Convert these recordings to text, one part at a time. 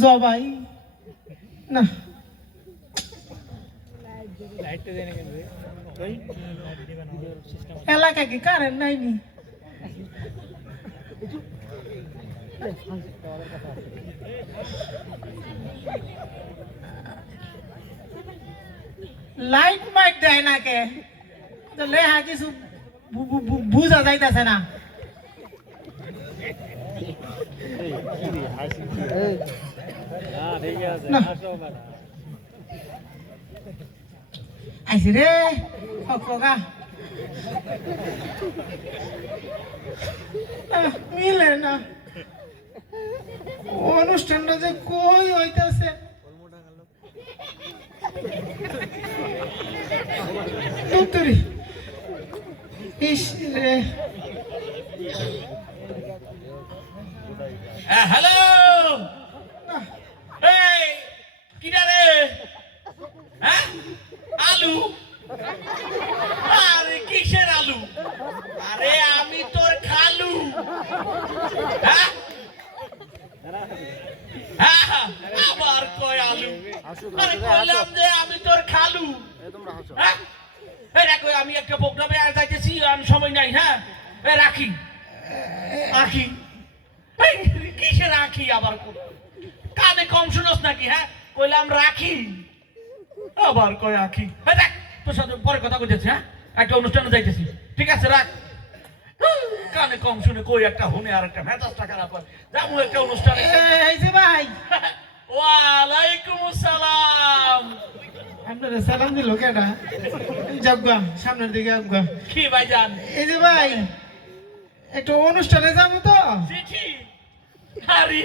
জবাই না এলাকা কি কারেন্ট নাইনি লাইট মাইট দেয় না কে লেহা কিছু বুঝা যাইতেছে না আইসি রে ফকা মিলে না অনুষ্ঠানটা যে কই হইতাছে তুই ইস রে হ্যালো এই কিনা রে হ্যাঁ আলু আরে কিসের আলু আরে আমি তোর খালু হ্যাঁ আবার কয় আলু আরে বললাম যে আমি তোর খালু হ্যাঁ দেখো আমি একটা প্রোগ্রামে যাইতেছি আমি সময় নাই হ্যাঁ রাখি রাখি কিসে রাখি আবার কানে কম শুনোস নাকি হ্যাঁ কইলাম রাখি আবার কয় আখি দেখ তোর সাথে পরে কথা কইতেছি হ্যাঁ একটা অনুষ্ঠানে যাইতেছি ঠিক আছে রাখ কানে কম শুনে কই একটা হুনে আর একটা মেজাজটা খারাপ হয় যাবো একটা অনুষ্ঠানে এই যে ভাই ওয়ালাইকুম আসসালাম আপনারা সালাম দিল কেডা যাবগা সামনের দিকে যাবগা কি ভাইজান এই যে ভাই একটা অনুষ্ঠানে যাবো তো চিঠি আরে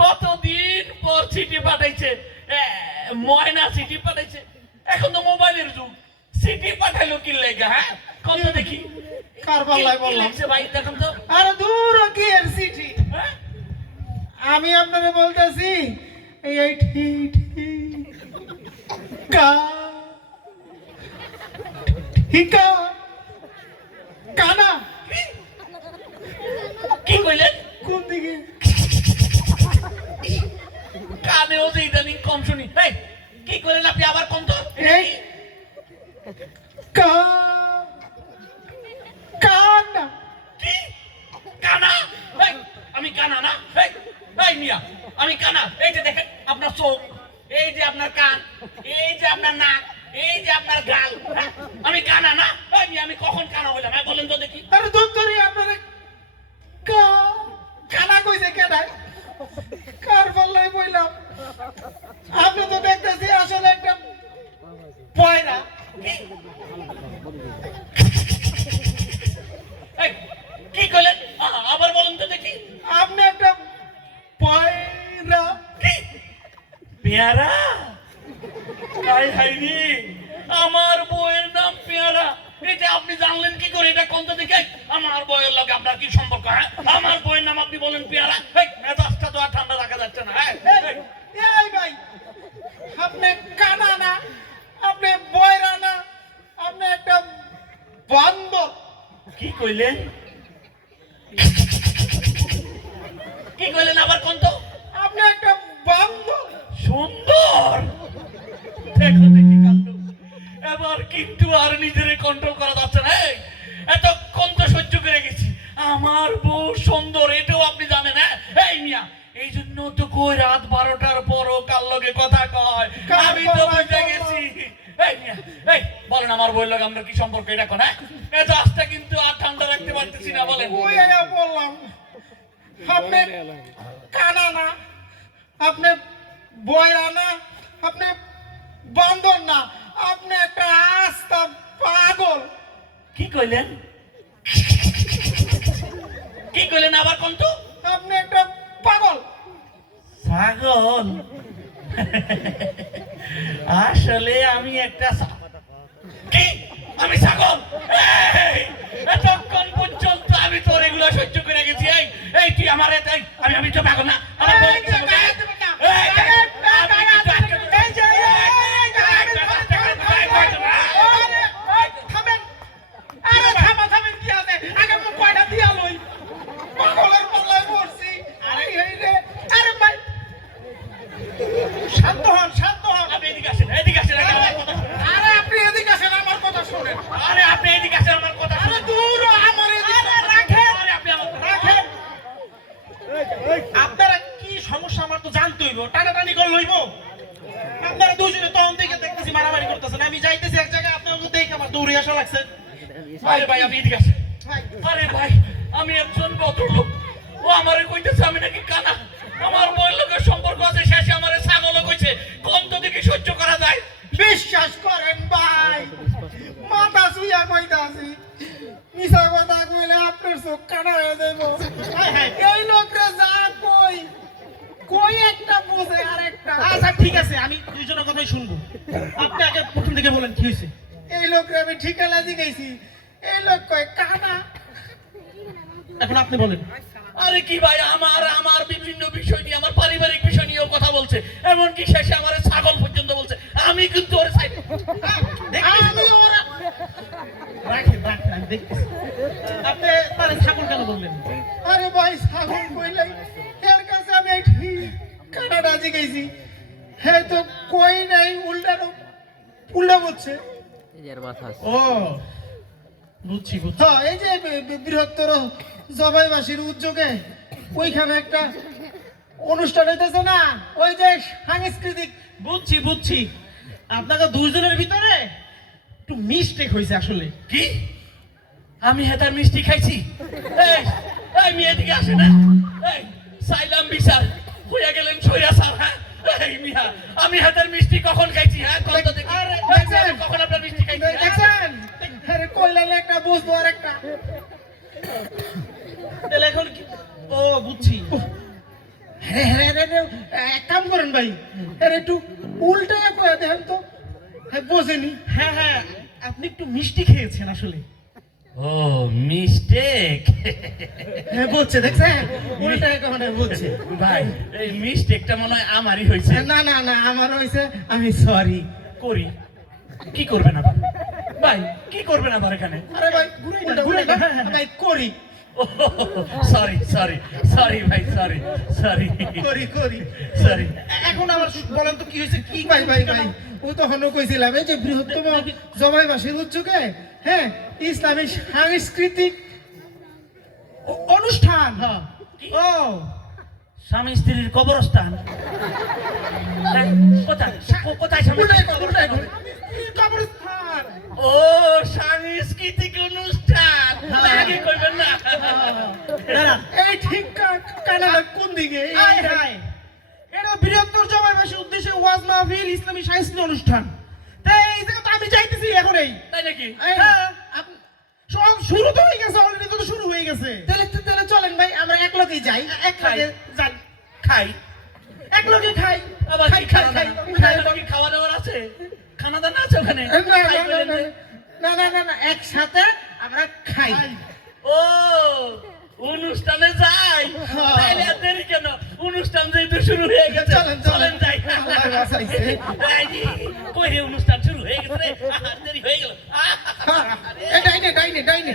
কতদিন পর চিঠি পাঠাইছে ময়না চিঠি পাঠাইছে এখন তো মোবাইলের যুগ চিঠি পাঠাইলো কি লেগা হ্যাঁ কত দেখি কার পাল্লায় বললাম ভাই দেখুন তো আরে দূর কি এর চিঠি আমি আপনাকে বলতেছি এই ঠিকা কানা কি কইলেন কোন দিকে কানেও যে ইদানিং কম শুনি কি কইলেন আপনি আবার কোন তো এই কানা কি কানা আমি কানা না এই মিয়া আমি কানা এই যে দেখেন আপনার চোখ এই যে আপনার কান এই যে আপনার নাক এই যে আপনার গাল আমি কানা না এই মিয়া আমি কখন কানা হইলাম বলেন তো দেখি আরে দুধ ধরে আপনারা কানা কইছে কেডায় কার পাল্লায় বইলাম আপনি তো দেখতেছি আসলে একটা পয়রা কি কইলেন আবার বলেন তো দেখি আপনি একটা পয়রা কি পেয়ারা হাই হাই রে আমার বউয়ের নাম পেয়ারা এটা আপনি জানলেন কি করে এটা কোন তো দেখে আমার বউয়ের লগে আপনার কি সম্পর্ক হ্যাঁ আমার বউয়ের নাম আপনি বলেন পেয়ারা মেজাজটা তো আর ঠান্ডা রাখা যাচ্ছে না হ্যাঁ এই ভাই আপনি কানা না আপনি বয়রা না আপনি একটা বান্দর কি কইলেন কি কইলেন আবার কোন তো আপনি একটা বান্দর সুন্দর দেখো দেখি কাণ্ড এবার কিন্তু আর নিজের কন্ট্রোল করা যাচ্ছে না এতক্ষণ তো সহ্য করে গেছি আমার বউ সুন্দর এটাও আপনি জানেন এই মিয়া এই জন্য তো কই রাত 12টার পরও কার লগে কথা কয় আমি তো বুঝে গেছি এই মিয়া এই বলেন আমার বউয়ের লগে আমরা কি সম্পর্ক এটা কোন এই আজটা কিন্তু আর ঠান্ডা রাখতে পারতেছি না বলেন ওই বললাম আপনি কানা না আপনি বয়রা না আপনি বান্দর না আপনি একটা আস্তা পাগল কি কইলেন কি কইলেন আবার কোন তো আপনি একটা পাগল পাগল আসলে আমি একটা কি আমি ছাগল এতক্ষণ পর্যন্ত আমি তোর এগুলো সহ্য করে গেছি এই তুই আমার আমি তো পাগল না আমার হইব টানাটানি করে লইব আপনারা দুজনে তখন থেকে দেখতেছি মারামারি করতেছেন আমি যাইতেছি এক জায়গায় আপনার দেখে আমার দৌড়ে আসা লাগছে আরে ভাই আপনি এদিকে আসেন ভাই আরে ভাই আমি একজন ভদ্রলোক ও আমারে কইতেছে আমি নাকি কানা আমার বই লোকের সম্পর্ক আছে শেষে আমারে ছাগল কইছে কোন তো দেখি সহ্য করা যায় বিশ্বাস করেন ভাই মাথা শুইয়া কইতাছি মিছা কথা কইলে আপনার চোখ কানা হয়ে যাইব এই লোকরা যা কই কই একটা বোঝে আর একটা আচ্ছা ঠিক আছে আমি দুইজনের কথাই শুনবো আপনি আগে প্রথম থেকে বলেন কি হয়েছে এই লোকরা আমি ঠিকানা দিয়েছি এই লোক কয় কানা এখন আপনি বলেন আরে কি ভাই আমার বিভিন্ন বিষয় নিয়ে আমার পারিবারিক বিষয় নিয়েও কথা বলছে এমনকি শেষে আমার ছাগল পর্যন্ত বলছে আমি কিন্তু ওর সাইড আমি ওরা রাখেন রাখেন আমি দেখতেছি আপনি তারে ছাগল কেন বললেন আরে ভাই ছাগল কইলাই এর কাছে আমি এই কানাডা জিগেছি হ্যাঁ তো কই নাই উল্টা বলছে ও বুঝছি বুঝছি হ্যাঁ এই যে বৃহত্তর জবাইবাসীর উদ্যোগে ওইখানে একটা অনুষ্ঠান হইতেছে না ওই যে সাংস্কৃতিক বুঝছি বুঝছি আপনাদের দুইজনের ভিতরে একটু মিস্টেক হয়েছে আসলে কি আমি হেতার মিষ্টি খাইছি এই এই মেয়ে দিকে আসে না এই সাইলাম বিচার হইয়া গেলেন সইয়া স্যার হ্যাঁ এই মিয়া আমি হেতার মিষ্টি কখন খাইছি হ্যাঁ কোন তো দেখি আরে, আমি কখন আপনার মিষ্টি খাইছি হ্যাঁ? দেখছেন আরে কইলালে একটা বুঝবো আর একটা তাহলে এখন কি ও বুঝছি হ্যাঁ হ্যাঁ হ্যাঁ এক কাম করেন ভাই আরে একটু উল্টে কয়ে দেন তো হ্যাঁ বোঝেনি হ্যাঁ হ্যাঁ আপনি একটু মিষ্টি খেয়েছেন আসলে ও মিস্টেক হ্যাঁ বুঝছে দেখছেন উল্টে মানে বুঝছে ভাই এই মিস্টেকটা মনে হয় আমারই হয়েছে না না না আমার হইছে আমি সরি করি কি করবেন আবার ভাই কি করবেন আবার এখানে আরে ভাই উল্টা উল্টা ভাই করি সরি সরি সরি ভাই সরি সরি করি করি সরি এখন আবার বলেন তো কি হয়েছে কি ভাই ভাই ভাই ও তখনও কইছিলাম এই যে বৃহত্তম জবাইবাসীর উদ্যোগে হ্যাঁ ইসলামী সাংস্কৃতিক অনুষ্ঠান হ্যাঁ ও স্বামী স্ত্রীর কবরস্থান কোথায় কোথায় স্বামী উল্টাই স্ত্রীর কর, উল্টাই কর। কবরস্থান ও সাংস্কৃতিক অনুষ্ঠান আগে কইবেন না দাঁড়া, এই ঠিক কানাডা কোন দিকে এই- আয় হায় এটা বৃহত্তর জবাইবাসীর উদ্দেশ্যে ওয়াজ মাহফিল ইসলামী সাংস্কৃতিক অনুষ্ঠান তাই এই জায়গা তো আমি যাইতেছি এখন এই তাই নাকি এই, হ্যাঁ। আপ- সব শুরু তো হয়ে গেছে অলরেডি তো শুরু হয়ে গেছে তাহলে চলেন ভাই আমরা এক লোকেই যাই এক লাগে যান খাই এক লগে খাই আবার খাই কি খাই খাওয়া খাই খাই কি খাওয়া দাওয়ার আছে খানা দানা আছে ওখানে না না খাই না, বললেন না, যে। না না না না একসাথে আমরা খাই ও অনুষ্ঠানে যাই হ্যাঁ। তাইলে আর দেরি কেন অনুষ্ঠান যেহেতু শুরু হয়ে গেছে চলেন, চলেন। চলেন যাই আল্লাহ বাঁচাইছে। এই যে, কই রে অনুষ্ঠান শুরু হয়ে গেছে রে? দেরি হয়ে গেল হ্যাঁ, এই ডাইনে ডাইনে ডাইনে